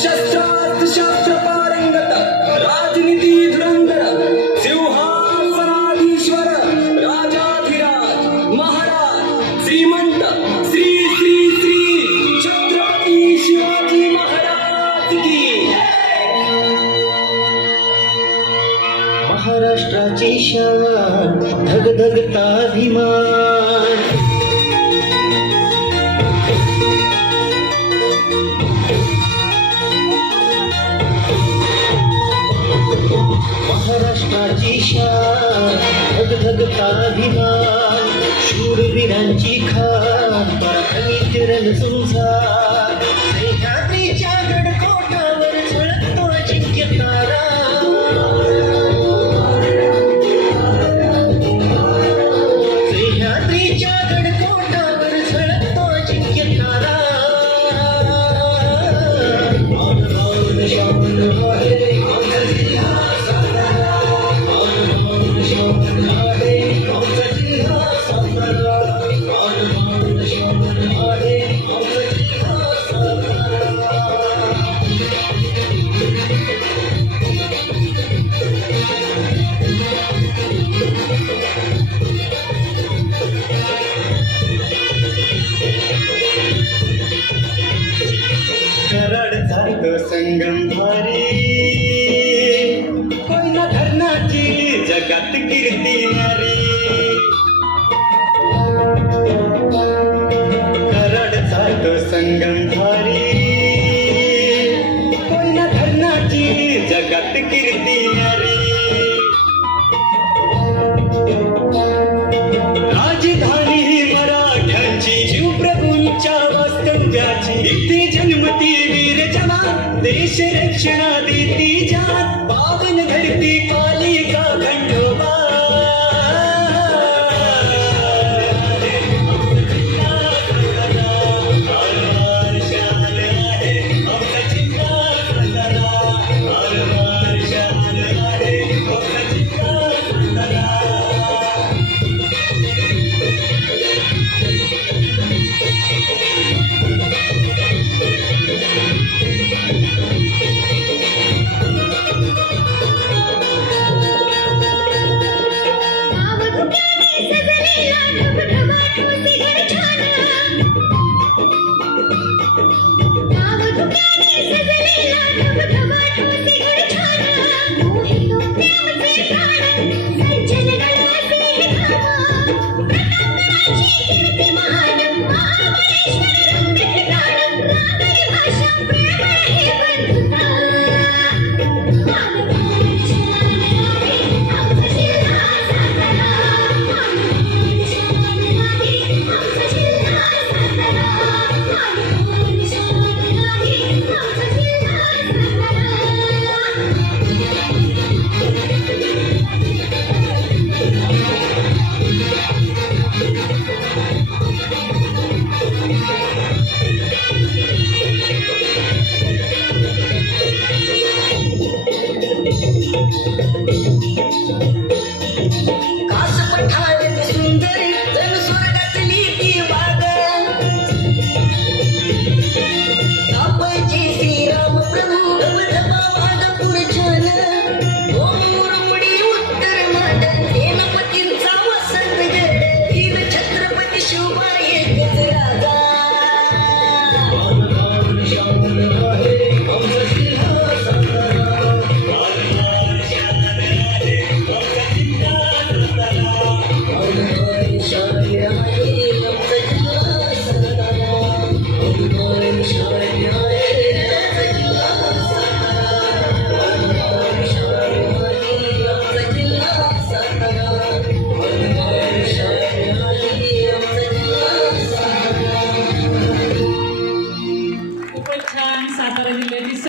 शस्त्रास्त्र शास्त्र पारंगत राजनीती धुरंधर सिंहासनाधीश्वर राजाधिराज महाराज श्रीमंत श्री श्री श्री छत्रपती शिवाजी महाराज की महाराष्ट्राची शान धगधगता अभिमान महाराष्ट्राची शान धगधगता अभिमान शूरवीरांची खान पराक्रमी रणसंसार सह्याद्रीच्या गडकोटावर झळकतो अजिंक्य तारा सह्याद्रीच्या गडकोटावर झळकतो अजिंक्य तारा कराड सारखं संगम भारी कोयना धरणाची जगात कीर्ती नारी कराड सारखं संगम भारी कोयना धरणाची जगात कीर्ती नारी राजधानी ही मराठ्यांची जीवप्रभूंच्या वास्तव्याची इथे जन्मती वीर जवान देश रक्षणा देती जान पावन धरती पालिका खंडोबा